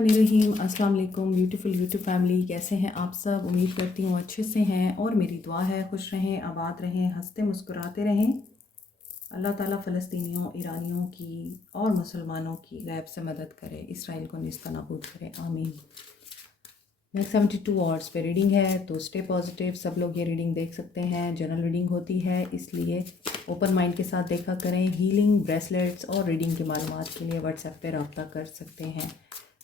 बिस्मिल्लाहिर्रहमानिर्रहीम। अस्सलाम वालेकुम ब्यूटीफुल यूट्यूब फैमिली, कैसे हैं आप सब? उम्मीद करती हूँ अच्छे से हैं और मेरी दुआ है खुश रहें, आबाद रहें, हंसते मुस्कुराते रहें। अल्लाह ताला फ़लस्तीनियों, ईरानियों की और मुसलमानों की गैब से मदद करे, इसराइल को निस्ता नाबूद करे, आमीन। नेक्स्ट 72 आवर्स पे रीडिंग है, तो स्टे पॉजिटिव। सब लोग ये रीडिंग देख सकते हैं, जनरल रीडिंग होती है, इसलिए ओपन माइंड के साथ देखा करें। हीलिंग, ब्रेसलेट्स और रीडिंग की मालूमात के लिए व्हाट्सएप पे रब्ता कर सकते हैं।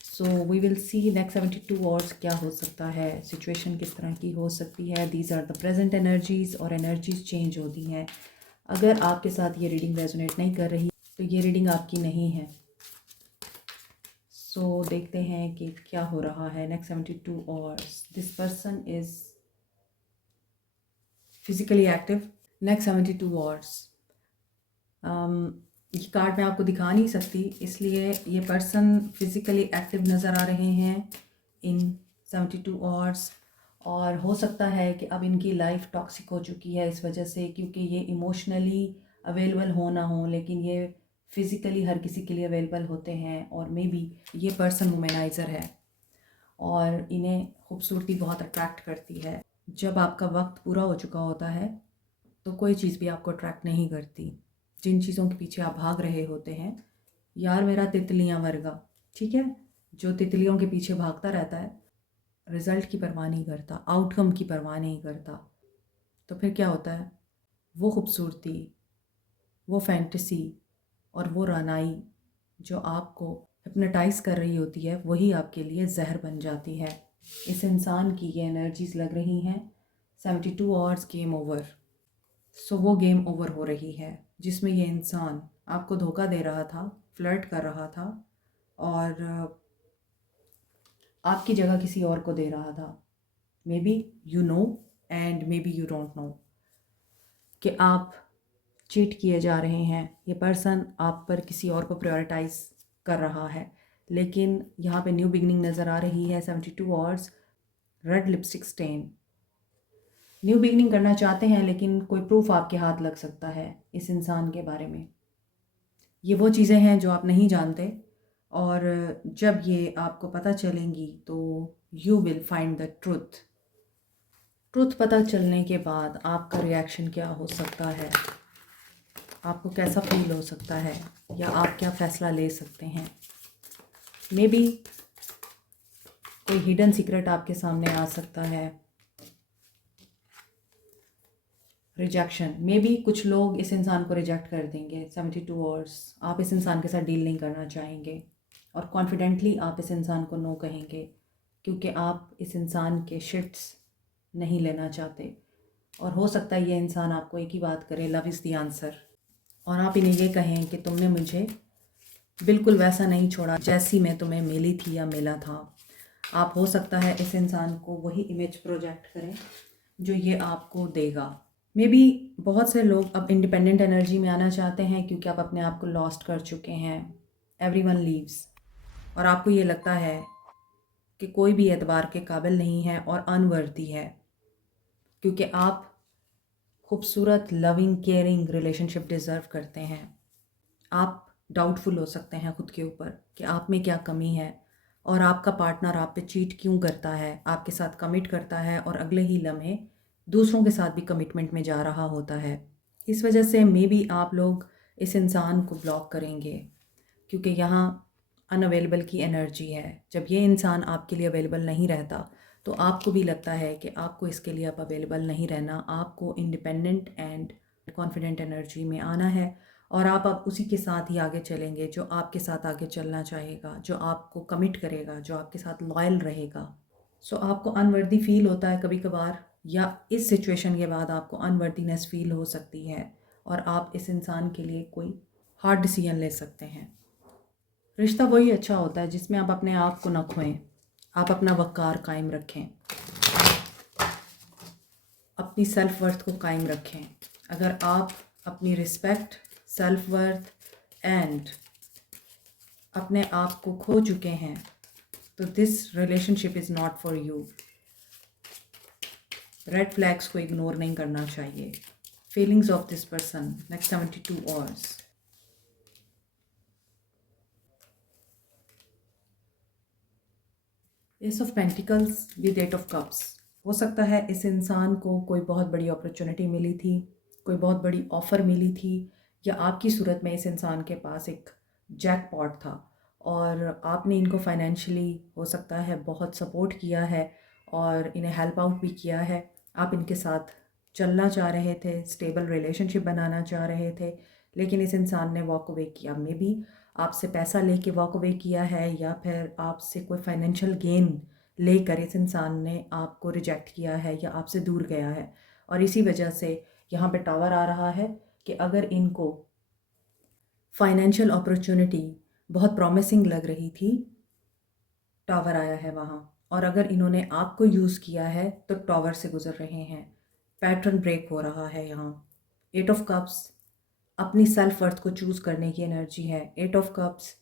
So we will see next 72 hours क्या हो सकता है, सिचुएशन किस तरह की हो सकती है। These are the present energies और एनर्जीज़ चेंज होती हैं। अगर आपके साथ ये रीडिंग रेजोनेट नहीं कर रही तो ये रीडिंग आपकी नहीं है। सो देखते हैं कि क्या हो रहा है next 72 hours. This person is physically active. Next 72 hours, ये कार्ड मैं आपको दिखा नहीं सकती, इसलिए ये पर्सन फिज़िकली एक्टिव नज़र आ रहे हैं इन 72 आवर्स। और हो सकता है कि अब इनकी लाइफ टॉक्सिक हो चुकी है इस वजह से, क्योंकि ये इमोशनली अवेलेबल हो ना हो, लेकिन ये फ़िज़िकली हर किसी के लिए अवेलेबल होते हैं। और मे बी ये पर्सन वुमेनाइज़र है और इन्हें खूबसूरती बहुत अट्रैक्ट करती है। जब आपका वक्त पूरा हो चुका होता है तो कोई चीज़ भी आपको अट्रैक्ट नहीं करती। जिन चीज़ों के पीछे आप भाग रहे होते हैं, यार मेरा तितलियाँ वर्गा, ठीक है, जो तितलियों के पीछे भागता रहता है, रिज़ल्ट की परवाह नहीं करता, आउटकम की परवाह नहीं करता, तो फिर क्या होता है? वो खूबसूरती, वो फैंटेसी और वो रानाई जो आपको हिप्नोटाइज़ कर रही होती है, वही आपके लिए जहर बन जाती है। इस इंसान की ये एनर्जीज़ लग रही हैं 72 आवर्स गेम ओवर। सो वो गेम ओवर हो रही है जिसमें ये इंसान आपको धोखा दे रहा था, फ्लर्ट कर रहा था और आपकी जगह किसी और को दे रहा था। May be you know and may be you don't know कि आप चीट किए जा रहे हैं। ये पर्सन आप पर किसी और को प्रायोरिटाइज कर रहा है, लेकिन यहाँ पे न्यू बिगनिंग नज़र आ रही है। 72 hours, red lipstick stain. New beginning करना चाहते हैं, लेकिन कोई प्रूफ आपके हाथ लग सकता है इस इंसान के बारे में। ये वो चीज़ें हैं जो आप नहीं जानते, और जब ये आपको पता चलेंगी तो you will find the truth. Truth पता चलने के बाद आपका रिएक्शन क्या हो सकता है, आपको कैसा फील हो सकता है, या आप क्या फ़ैसला ले सकते हैं। मे बी कोई हिडन सीक्रेट आपके सामने आ सकता है। रिजेक्शन, मे बी कुछ लोग इस इंसान को रिजेक्ट कर देंगे। 72 आवर्स, आप इस इंसान के साथ डील नहीं करना चाहेंगे और कॉन्फिडेंटली आप इस इंसान को नो कहेंगे, क्योंकि आप इस इंसान के शिट्स नहीं लेना चाहते। और हो सकता है ये इंसान आपको एक ही बात करे, लव इज़ द आंसर, और आप इन्हें ये कहें कि तुमने मुझे बिल्कुल वैसा नहीं छोड़ा जैसी मैं तुम्हें मिली थी या मिला था। आप हो सकता है इस इंसान को वही इमेज प्रोजेक्ट करें जो ये आपको देगा। मे बी बहुत से लोग अब इंडिपेंडेंट एनर्जी में आना चाहते हैं, क्योंकि आप अपने आप को लॉस्ट कर चुके हैं। एवरीवन लीव्स, और आपको ये लगता है कि कोई भी एतबार के काबिल नहीं है और अनवर्दी है, क्योंकि आप खूबसूरत, लविंग, केयरिंग रिलेशनशिप डिज़र्व करते हैं। आप डाउटफुल हो सकते हैं खुद के ऊपर कि आप में क्या कमी है, और आपका पार्टनर आप पे चीट क्यों करता है, आपके साथ कमिट करता है और अगले ही लम्हे दूसरों के साथ भी कमिटमेंट में जा रहा होता है। इस वजह से मे बी आप लोग इस इंसान को ब्लॉक करेंगे, क्योंकि यहाँ अनअवेलेबल की एनर्जी है। जब ये इंसान आपके लिए अवेलेबल नहीं रहता तो आपको भी लगता है कि आपको इसके लिए अब अवेलेबल नहीं रहना, आपको इंडिपेंडेंट एंड कॉन्फिडेंट एनर्जी में आना है, और आप अब उसी के साथ ही आगे चलेंगे जो आपके साथ आगे चलना चाहेगा, जो आपको कमिट करेगा, जो आपके साथ लॉयल रहेगा। सो आपको अनवर्दी फील होता है कभी कभार, या इस सिचुएशन के बाद आपको अनवर्दीनेस फील हो सकती है और आप इस इंसान के लिए कोई हार्ड डिसीजन ले सकते हैं। रिश्ता वही अच्छा होता है जिसमें आप अपने आप को न खोएं, आप अपना वक़ार कायम रखें, अपनी सेल्फ वर्थ को कायम रखें। अगर आप अपनी रिस्पेक्ट, सेल्फ वर्थ एंड अपने आप को खो चुके हैं तो this relationship is not for you. Red flags को इग्नोर नहीं करना चाहिए। Feelings of this person, next 72 hours. Ace of pentacles with eight of cups. हो सकता है इस इंसान को कोई बहुत बड़ी अपॉर्चुनिटी मिली थी, कोई बहुत बड़ी ऑफ़र मिली थी, या आपकी सूरत में इस इंसान के पास एक जैकपॉट था और आपने इनको फाइनेंशियली हो सकता है बहुत सपोर्ट किया है और इन्हें हेल्प आउट भी किया है। आप इनके साथ चलना चाह रहे थे, स्टेबल रिलेशनशिप बनाना चाह रहे थे, लेकिन इस इंसान ने वॉक अवे किया। मे बी आपसे पैसा लेके वॉक अवे किया है या फिर आपसे कोई फाइनेंशियल गेन लेकर इस इंसान ने आपको रिजेक्ट किया है या आपसे दूर गया है। और इसी वजह से यहाँ पे टावर आ रहा है कि अगर इनको फाइनेंशियल अपॉर्चुनिटी बहुत प्रॉमिसिंग लग रही थी, टावर आया है वहाँ, और अगर इन्होंने आपको यूज़ किया है तो टावर से गुजर रहे हैं। पैटर्न ब्रेक हो रहा है यहाँ। एट ऑफ कप्स अपनी सेल्फ वर्थ को चूज़ करने की एनर्जी है। एट ऑफ कप्स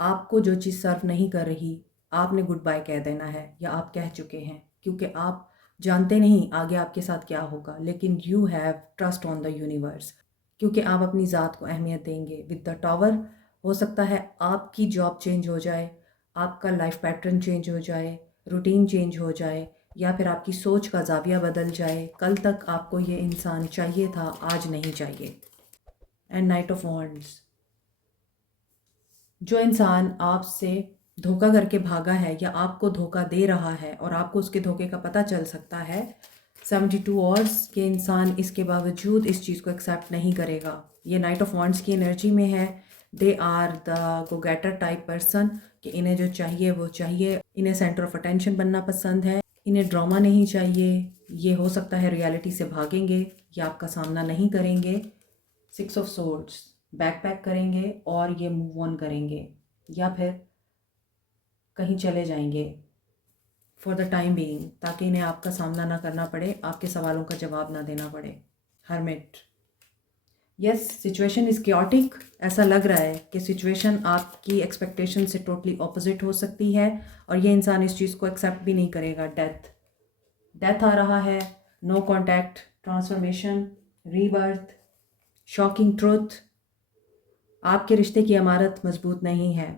आपको जो चीज़ सर्व नहीं कर रही, आपने गुड बाय कह देना है या आप कह चुके हैं, क्योंकि आप जानते नहीं आगे आपके साथ क्या होगा, लेकिन you have trust on the universe, क्योंकि आप अपनी ज़ात को अहमियत देंगे। विद द टावर हो सकता है आपकी जॉब चेंज हो जाए, आपका लाइफ पैटर्न चेंज हो जाए, रूटीन चेंज हो जाए, या फिर आपकी सोच का ज़ाविया बदल जाए। कल तक आपको ये इंसान चाहिए था, आज नहीं चाहिए। एंड नाइट ऑफ वॉन्ड्स, जो इंसान आपसे धोखा करके भागा है या आपको धोखा दे रहा है और आपको उसके धोखे का पता चल सकता है, 72 आवर्स, ये इंसान इसके बावजूद इस चीज़ को एक्सेप्ट नहीं करेगा। ये नाइट ऑफ वॉन्ड्स की एनर्जी में है। They are the go getter type person, कि इन्हें जो चाहिए वो चाहिए, इन्हें सेंटर ऑफ अटेंशन बनना पसंद है, इन्हें ड्रामा नहीं चाहिए। ये हो सकता है रियलिटी से भागेंगे या आपका सामना नहीं करेंगे। 6 ऑफ सोर्ड्स, बैक पैक करेंगे और ये मूव ऑन करेंगे या फिर कहीं चले जाएंगे फॉर द टाइम बीइंग, ताकि इन्हें आपका सामना ना करना पड़े, आपके सवालों का जवाब ना देना पड़े। Hermit, yes, situation is chaotic. ऐसा लग रहा है कि सिचुएशन आपकी एक्सपेक्टेशन से टोटली ऑपोजिट हो सकती है और ये इंसान इस चीज़ को एक्सेप्ट भी नहीं करेगा। डेथ, डेथ आ रहा है, no contact, transformation, rebirth, shocking truth. आपके रिश्ते की इमारत मजबूत नहीं है।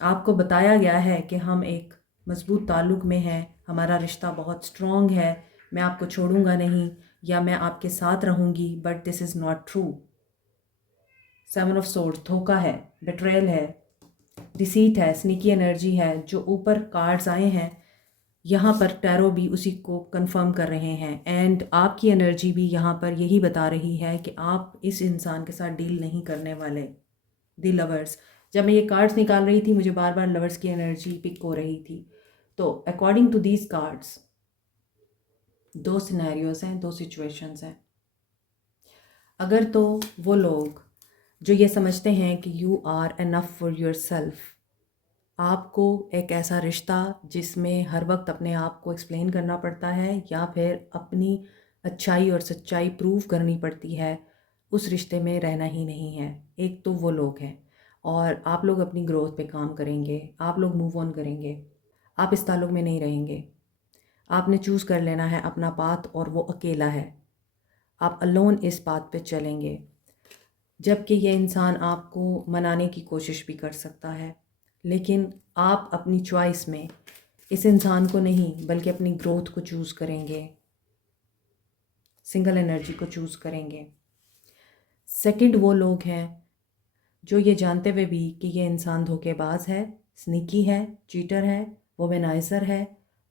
आपको बताया गया है कि हम एक मजबूत ताल्लुक़ में हैं, हमारा रिश्ता बहुत स्ट्रॉन्ग है, मैं आपको छोड़ूंगा नहीं या मैं आपके साथ रहूंगी, but this is not true. 7 of swords, धोखा है, बिट्रेयल है, डिसीट है, स्नीकी एनर्जी है। जो ऊपर कार्ड्स आए हैं यहाँ पर टैरो भी उसी को कंफर्म कर रहे हैं, एंड आपकी एनर्जी भी यहाँ पर यही बता रही है कि आप इस इंसान के साथ डील नहीं करने वाले। दी लवर्स, जब मैं ये कार्ड्स निकाल रही थी मुझे बार बार लवर्स की एनर्जी पिक हो रही थी। तो अकॉर्डिंग टू दीज कार्ड्स, दो सिनेरियोज हैं, दो सिचुएशंस हैं। अगर तो वो लोग जो ये समझते हैं कि you are enough for yourself, आपको एक ऐसा रिश्ता जिसमें हर वक्त अपने आप को एक्सप्लेन करना पड़ता है या फिर अपनी अच्छाई और सच्चाई प्रूव करनी पड़ती है, उस रिश्ते में रहना ही नहीं है। एक तो वो लोग हैं और आप लोग अपनी ग्रोथ पे काम करेंगे, आप लोग मूव ऑन करेंगे, आप इस ताल्लुक़ में नहीं रहेंगे। आपने चूज़ कर लेना है अपना पाथ और वो अकेला है, आप अलोन इस पाथ पे चलेंगे। जबकि ये इंसान आपको मनाने की कोशिश भी कर सकता है, लेकिन आप अपनी चॉइस में इस इंसान को नहीं बल्कि अपनी ग्रोथ को चूज़ करेंगे, सिंगल एनर्जी को चूज़ करेंगे। सेकंड वो लोग हैं जो ये जानते हुए भी कि ये इंसान धोखेबाज है, स्नीकी है, चीटर है, वोमेनाइज़र है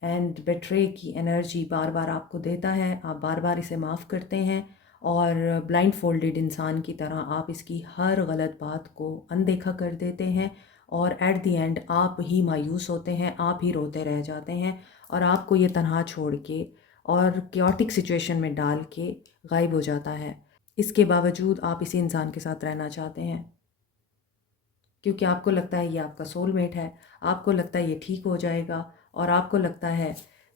एंड बेट्रे की एनर्जी बार बार आपको देता है, आप बार बार इसे माफ़ करते हैं और ब्लाइंड फोल्डेड इंसान की तरह आप इसकी हर गलत बात को अनदेखा कर देते हैं और एट द एंड आप ही मायूस होते हैं, आप ही रोते रह जाते हैं और आपको ये तनहा छोड़ के और क्योटिक सिचुएशन में डाल के गायब हो जाता है। इसके बावजूद आप इसी इंसान के साथ रहना चाहते हैं क्योंकि आपको लगता है ये आपका सोलमेट है, आपको लगता है ये ठीक हो जाएगा और आपको लगता है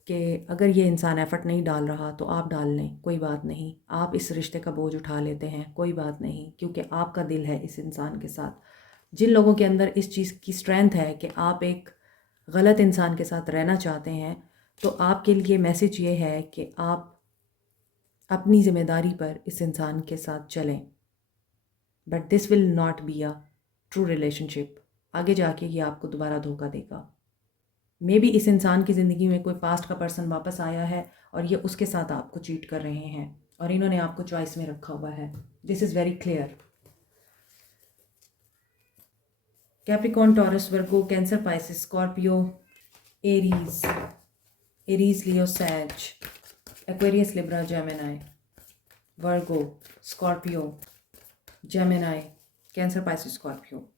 कि अगर ये इंसान एफ़र्ट नहीं डाल रहा तो आप डाल लें, कोई बात नहीं, आप इस रिश्ते का बोझ उठा लेते हैं, कोई बात नहीं, क्योंकि आपका दिल है इस इंसान के साथ। जिन लोगों के अंदर इस चीज़ की स्ट्रेंथ है कि आप एक गलत इंसान के साथ रहना चाहते हैं, तो आपके लिए मैसेज ये है कि आप अपनी ज़िम्मेदारी पर इस इंसान के साथ चलें, but this will not be a true relationship. आगे जाके ये आपको दोबारा धोखा देगा। मे बी इस इंसान की ज़िंदगी में कोई पास्ट का पर्सन वापस आया है और ये उसके साथ आपको चीट कर रहे हैं और इन्होंने आपको चॉइस में रखा हुआ है। This is very clear. Capricorn, Taurus, Virgo, Cancer, Pisces, Scorpio, Aries, Leo, Sag, Aquarius, Libra, Gemini, Virgo, Scorpio, Gemini, Cancer, Pisces, Scorpio.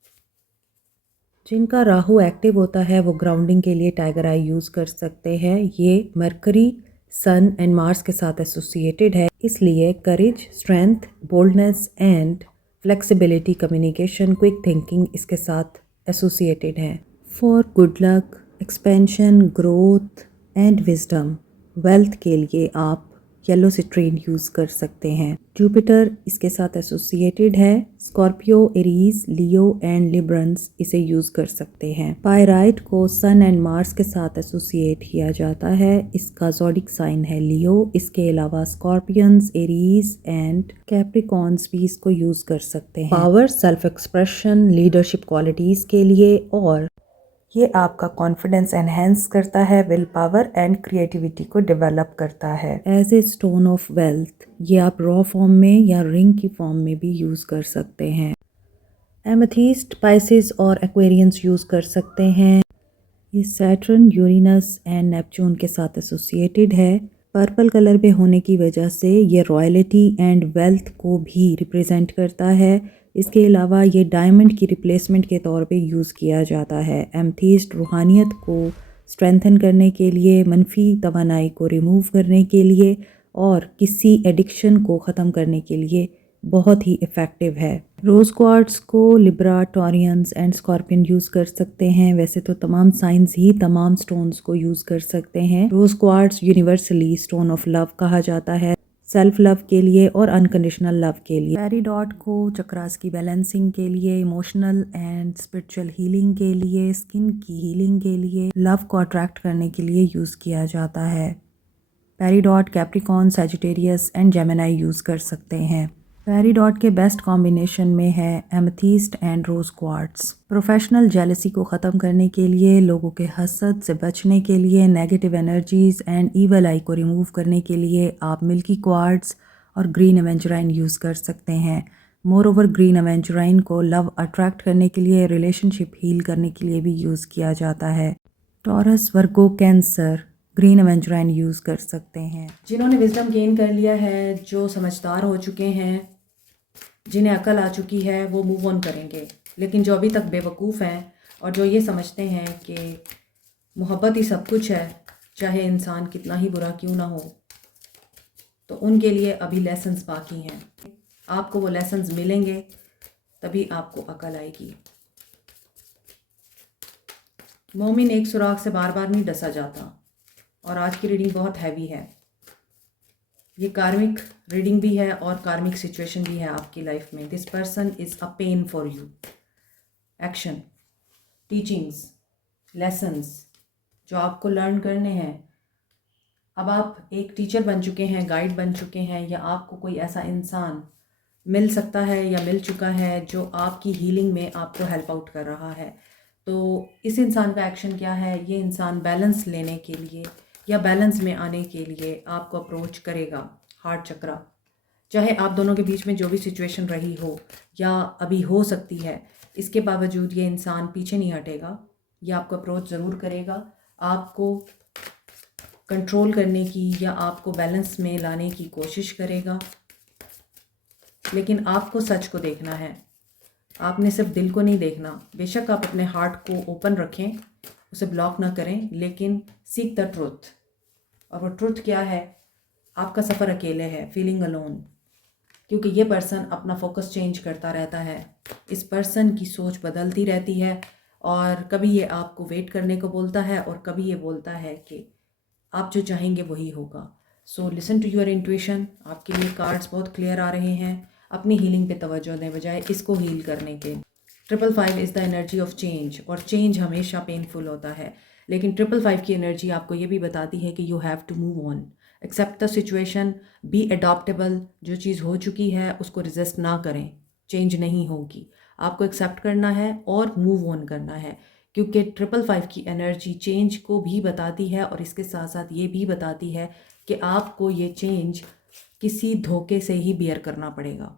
जिनका राहु एक्टिव होता है वो ग्राउंडिंग के लिए टाइगर आई यूज़ कर सकते हैं। ये मरकरी, सन एंड मार्स के साथ एसोसिएटेड है, इसलिए courage, strength, boldness and flexibility, communication, quick thinking इसके साथ एसोसिएटेड है। For good luck, expansion, growth and wisdom, wealth के लिए आप येलो सिट्रीन यूज़ कर सकते हैं। जुपिटर इसके साथ एसोसिएटेड है। Scorpio, Aries, Leo and Librans इसे यूज़ कर सकते हैं। पायराइट को सन एंड मार्स के साथ एसोसिएट किया जाता है, इसका ज़ोडिक साइन है लियो। इसके अलावा स्कॉर्पियंस, एरीज एंड कैप्रिकॉर्न्स भी इसको यूज़ कर सकते हैं। Power, self expression, leadership qualities के लिए, और ये आपका कॉन्फिडेंस एनहेंस करता है, विल पावर एंड क्रिएटिविटी को डेवलप करता है। As a stone of wealth ये आप रॉ फॉर्म में या रिंग की फॉर्म में भी यूज़ कर सकते हैं। एमेथिस्ट, पाइसिस और एक्वेरियंस यूज़ कर सकते हैं। ये सैटर्न, यूरेनस एंड नेपच्यून के साथ एसोसिएटेड है। पर्पल कलर पे होने की वजह से ये रॉयल्टी एंड वेल्थ को भी रिप्रेजेंट करता है। इसके अलावा ये डायमंड की रिप्लेसमेंट के तौर पे यूज़ किया जाता है। एमेथिस्ट रूहानियत को स्ट्रेंथन करने के लिए, मनफी तवानाई को रिमूव करने के लिए और किसी एडिक्शन को ख़त्म करने के लिए बहुत ही इफ़ेक्टिव है। रोज़ क्वार्ट्स को Libra, Taureans and scorpion use कर सकते हैं। वैसे तो तमाम साइंस ही तमाम स्टोन्स को यूज़ कर सकते हैं। Rose quartz universally stone of love कहा जाता है, सेल्फ लव के लिए और अनकंडीशनल लव के लिए। पेरिडॉट को चक्रास की बैलेंसिंग के लिए, इमोशनल एंड स्पिरिचुअल हीलिंग के लिए, स्किन की हीलिंग के लिए, लव को अट्रैक्ट करने के लिए यूज़ किया जाता है। Peridot Capricorn, Sagittarius and Gemini use कर सकते हैं। पेरिडॉट के बेस्ट कॉम्बिनेशन में है amethyst and rose quartz. Professional jealousy को ख़त्म करने के लिए, लोगों के हसद से बचने के लिए, नेगेटिव एनर्जीज़ एंड ईवल आई को रिमूव करने के लिए आप मिल्की क्वार्ट्स और ग्रीन एवेंचुराइन यूज़ कर सकते हैं। मोर ओवर ग्रीन एवेंचुराइन को लव अट्रैक्ट करने के लिए, रिलेशनशिप हील करने के लिए भी यूज़ किया जाता है। Taurus, Virgo, cancer green एवेंचुराइन use कर सकते हैं। जिन्होंने विजडम गेन कर लिया है, जो समझदार हो चुके हैं, जिन्हें अकल आ चुकी है, वो मूव ऑन करेंगे। लेकिन जो अभी तक बेवकूफ़ हैं और जो ये समझते हैं कि मोहब्बत ही सब कुछ है, चाहे इंसान कितना ही बुरा क्यों ना हो, तो उनके लिए अभी लेसन्स बाकी हैं। आपको वो लेसन्स मिलेंगे तभी आपको अकल आएगी। मोमिन एक सुराख से बार बार नहीं डसा जाता। और आज की रीडिंग बहुत हैवी है। ये कार्मिक रीडिंग भी है और कार्मिक सिचुएशन भी है आपकी लाइफ में। This person is a pain for you. Action, teachings, lessons जो आपको लर्न करने हैं। अब आप एक टीचर बन चुके हैं, गाइड बन चुके हैं, या आपको कोई ऐसा इंसान मिल सकता है या मिल चुका है जो आपकी हीलिंग में आपको हेल्प आउट कर रहा है। तो इस इंसान का एक्शन क्या है? ये इंसान बैलेंस लेने के लिए या बैलेंस में आने के लिए आपको अप्रोच करेगा। हार्ट चक्रा, चाहे आप दोनों के बीच में जो भी सिचुएशन रही हो या अभी हो सकती है, इसके बावजूद ये इंसान पीछे नहीं हटेगा। ये आपको अप्रोच ज़रूर करेगा, आपको कंट्रोल करने की या आपको बैलेंस में लाने की कोशिश करेगा। लेकिन आपको सच को देखना है, आपने सिर्फ दिल को नहीं देखना। बेशक आप अपने हार्ट को ओपन रखें, उसे ब्लॉक ना करें, लेकिन सीक द ट्रुथ। और वो ट्रुथ क्या है? आपका सफ़र अकेले है, फीलिंग अलोन। क्योंकि ये पर्सन अपना फोकस चेंज करता रहता है। इस पर्सन की सोच बदलती रहती है और कभी ये आपको वेट करने को बोलता है और कभी ये बोलता है कि आप जो चाहेंगे वही होगा। So listen to your intuition. आपके लिए कार्ड्स बहुत क्लियर आ रहे हैं। अपनी हीलिंग पे तवज्जो दें बजाय इसको हील करने के। 555 is the energy of change, और चेंज हमेशा पेनफुल होता है। लेकिन 555 की एनर्जी आपको ये भी बताती है कि you have to move on, accept the situation, be adaptable. जो चीज़ हो चुकी है उसको रिजेस्ट ना करें, चेंज नहीं होगी। आपको एक्सेप्ट करना है और मूव ऑन करना है, क्योंकि 555 की एनर्जी चेंज को भी बताती है और इसके साथ साथ ये भी बताती है कि आपको ये चेंज किसी धोखे से ही बियर करना पड़ेगा।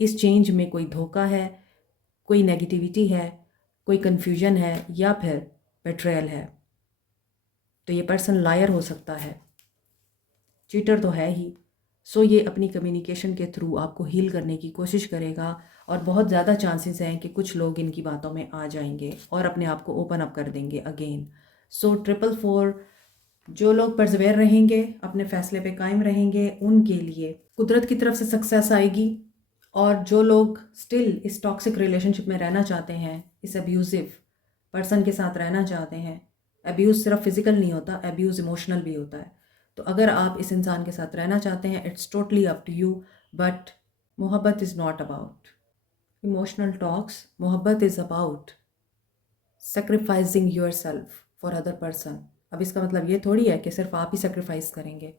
इस चेंज में कोई धोखा है, कोई नेगेटिविटी है, कोई कन्फ्यूजन है या फिर बेट्रेयल है। तो ये पर्सन लायर हो सकता है, चीटर तो है ही। सो ये अपनी कम्युनिकेशन के थ्रू आपको हील करने की कोशिश करेगा और बहुत ज़्यादा चांसेस हैं कि कुछ लोग इनकी बातों में आ जाएंगे और अपने आप को ओपन अप कर देंगे अगेन। सो 444 जो लोग परसेवेयर रहेंगे, अपने फैसले पे कायम रहेंगे, उनके लिए कुदरत की तरफ से सक्सेस आएगी। और जो लोग स्टिल इस टॉक्सिक रिलेशनशिप में रहना चाहते हैं, इस अब्यूज़िव पर्सन के साथ रहना चाहते हैं, अब्यूज़ सिर्फ फिज़िकल नहीं होता, अब्यूज़ इमोशनल भी होता है। तो अगर आप इस इंसान के साथ रहना चाहते हैं, it's totally up to you. But मोहब्बत is not about emotional talks. मोहब्बत is about sacrificing yourself for other person. अब इसका मतलब ये थोड़ी है कि सिर्फ आप ही सेक्रीफाइस करेंगे,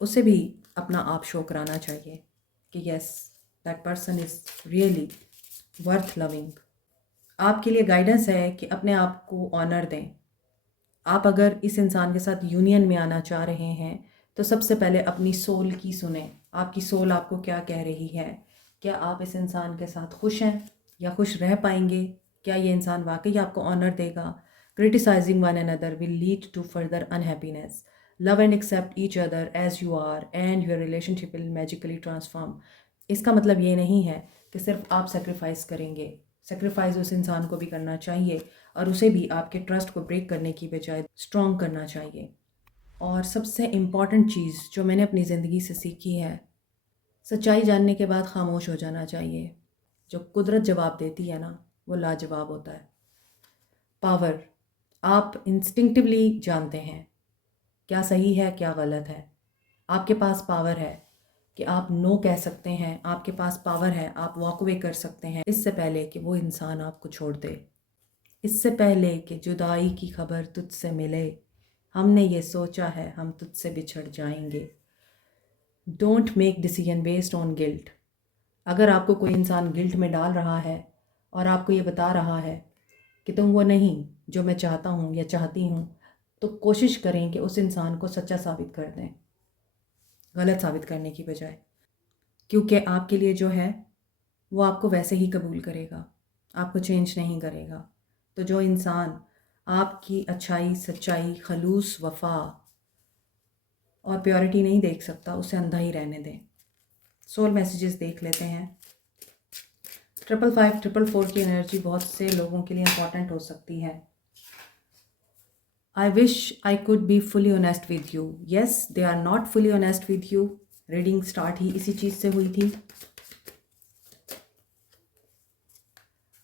उसे भी अपना आप शो कराना चाहिए कि yes that person is really worth loving. आपके लिए गाइडेंस है कि अपने आप को ऑनर दें। आप अगर इस इंसान के साथ यूनियन में आना चाह रहे हैं तो सबसे पहले अपनी सोल की सुने। आपकी सोल आपको क्या कह रही है? क्या आप इस इंसान के साथ खुश हैं या खुश रह पाएंगे? क्या ये इंसान वाकई आपको ऑनर देगा? Criticising one another will lead to further unhappiness. Love and accept each other as you are and your relationship will magically transform. इसका मतलब ये नहीं है कि सिर्फ आप सेक्रीफाइस करेंगे। सेक्रीफाइस उस इंसान को भी करना चाहिए और उसे भी आपके ट्रस्ट को ब्रेक करने की बजाय स्ट्रॉन्ग करना चाहिए। और सबसे इम्पॉर्टेंट चीज़ जो मैंने अपनी ज़िंदगी से सीखी है, सच्चाई जानने के बाद खामोश हो जाना चाहिए। जो कुदरत जवाब देती है ना, वो लाजवाब होता है। पावर, आप इंस्टिंक्टिवली जानते हैं क्या सही है क्या गलत है। आपके पास पावर है कि आप नो कह सकते हैं, आपके पास पावर है आप वॉक अवे कर सकते हैं इससे पहले कि वो इंसान आपको छोड़ दे, इससे पहले कि जुदाई की खबर तुझसे मिले। हमने ये सोचा है हम तुझसे बिछड़ जाएंगे। Don't make decision based on guilt. अगर आपको कोई इंसान गिल्ट में डाल रहा है और आपको ये बता रहा है कि तुम वो नहीं जो मैं चाहता हूँ या चाहती हूँ, तो कोशिश करें कि उस इंसान को सच्चा साबित कर दें, गलत साबित करने की बजाय। क्योंकि आपके लिए जो है वो आपको वैसे ही कबूल करेगा, आपको चेंज नहीं करेगा। तो जो इंसान आपकी अच्छाई, सच्चाई, खलूस, वफा और प्योरिटी नहीं देख सकता, उसे अंधा ही रहने दें। सोल मैसेजेस देख लेते हैं। 555 444 की एनर्जी बहुत से लोगों के लिए इंपॉर्टेंट हो सकती है। I wish I could be fully honest with you. Yes, they are not fully honest with you. Reading start ही इसी चीज़ से हुई थी।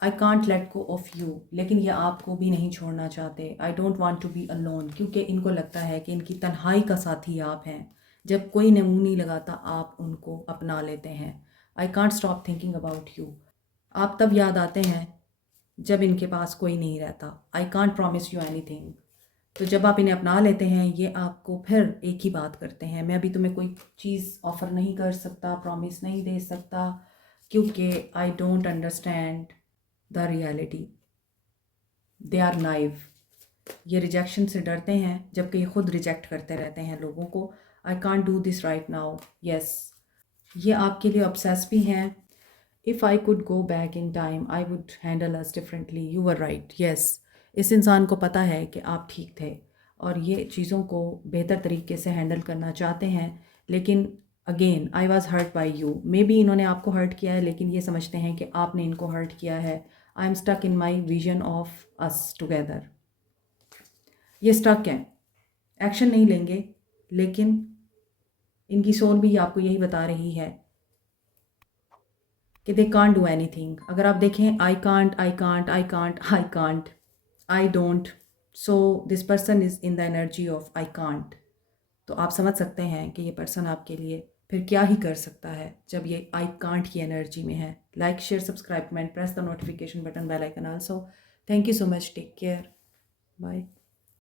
I can't let go of you, लेकिन ये आपको भी नहीं छोड़ना चाहते। I don't want to be alone, क्योंकि इनको लगता है कि इनकी तन्हाई का साथी आप हैं। जब कोई ने मुंह नहीं लगाता आप उनको अपना लेते हैं। I can't stop thinking about you, आप तब याद आते हैं जब इनके पास कोई नहीं रहता। I can't promise you anything, तो जब आप इन्हें अपना लेते हैं ये आपको फिर एक ही बात करते हैं, मैं अभी तुम्हें कोई चीज़ ऑफ़र नहीं कर सकता, प्रॉमिस नहीं दे सकता, क्योंकि I don't understand the reality. They are naive. ये रिजेक्शन से डरते हैं जबकि ये खुद रिजेक्ट करते रहते हैं लोगों को। I can't do this right now. Yes, ये आपके लिए ऑब्सेस भी हैं। If I could go back in time I would handle us differently. You were right. Yes, इस इंसान को पता है कि आप ठीक थे और ये चीज़ों को बेहतर तरीके से हैंडल करना चाहते हैं। लेकिन again I was hurt by you. Maybe इन्होंने आपको हर्ट किया है लेकिन ये समझते हैं कि आपने इनको हर्ट किया है। I am stuck in my vision of us together. ये स्टक हैं, एक्शन नहीं लेंगे, लेकिन इनकी सोल भी आपको यही बता रही है कि दे कांट डू एनीथिंग। अगर आप देखें, I can't, I can't, I can't, I can't, I don't. So this person is in the energy of I can't. तो आप समझ सकते हैं कि ये पर्सन आपके लिए फिर क्या ही कर सकता है जब ये आई कांट की एनर्जी में है। Like, share, subscribe, comment, press the notification button, bell icon also. Thank you so much, take care, bye.